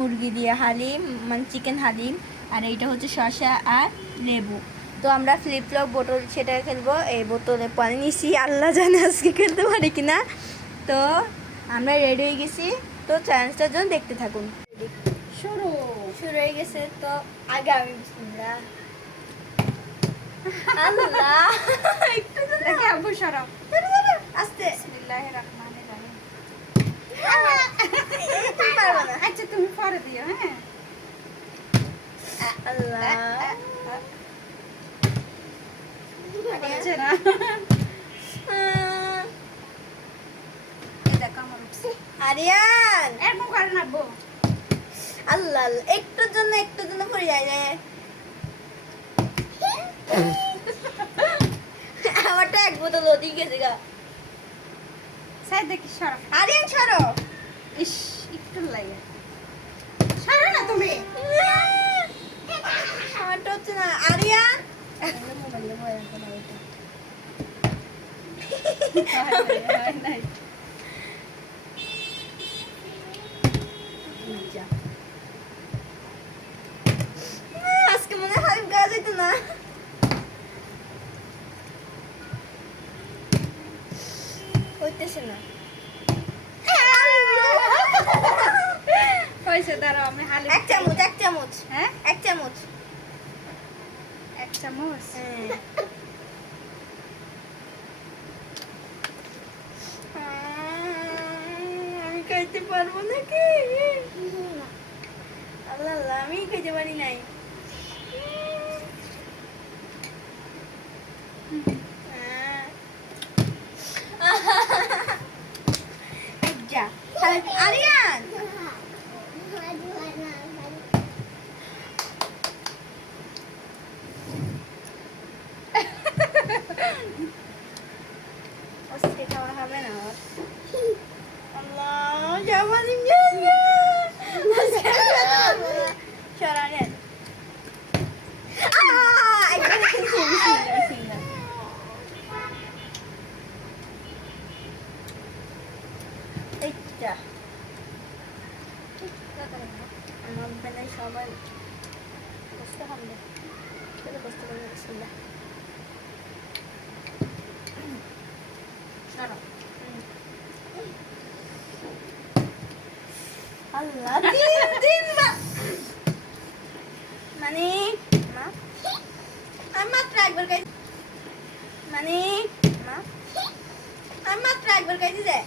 মুরগি দিয়ে হালিম, মানে চিকেন হালিম, আর এইটা হচ্ছে শসা আর লেবু। তো আমরা ফ্লিপ ফ্লপ বোতল সেটা খেলবো। এই বোতলে পানি নিছি, আল্লাহ জানে আজকে খেলতে পারি কিনা। তো আমরা রেডি হয়ে গেছি, তো চ্যালেঞ্জটার জন্য দেখতে থাকুন। শুরু হয়ে গেছে। তো আগে আমি বিসমিল্লাহ। আল্লাহ একটু দেখে আবু শরম আস্তে। বিসমিল্লাহির রহমানির রহিম। তুমি পারবে না। আচ্ছা তুমি পরে দিও। হ্যাঁ আল্লাহ হচ্ছে না। আরিয়ান এরকম করে নাবো। আল্লাহ একটুর জন্য পড়ে যায় রে। আমারটা এক বোতল ওদিকে গেছে গা। সাইড দেখি সরো। আরিয়ান সরো। ইস একটু লাগে। সরো না তুমি। আমারটা হচ্ছে না। আরিয়ান নাই। আজকে মনে হয় হারিম গাছ হইতো না। হইতেছে না। হয়েছে, দাঁড়াও আমি হালিম। এক চামচ। হ্যাঁ এক চামচ। আমি খাইতে পারবো নাকি? আল্লাহ আমি খাইতে পারি নাই। আরিয়ান আজকে খাওয়া হবে না। আল্লাহ জামালি সরারেন। এইটা আমার বেলায় সবাই বসতে হবে। বসতে পারবে বিসমিল্লাহ। আল্লাহ তিন মানে আমি মাত্র একবার গাইছি। মানে আমি মাত্র একবার গাইছি যে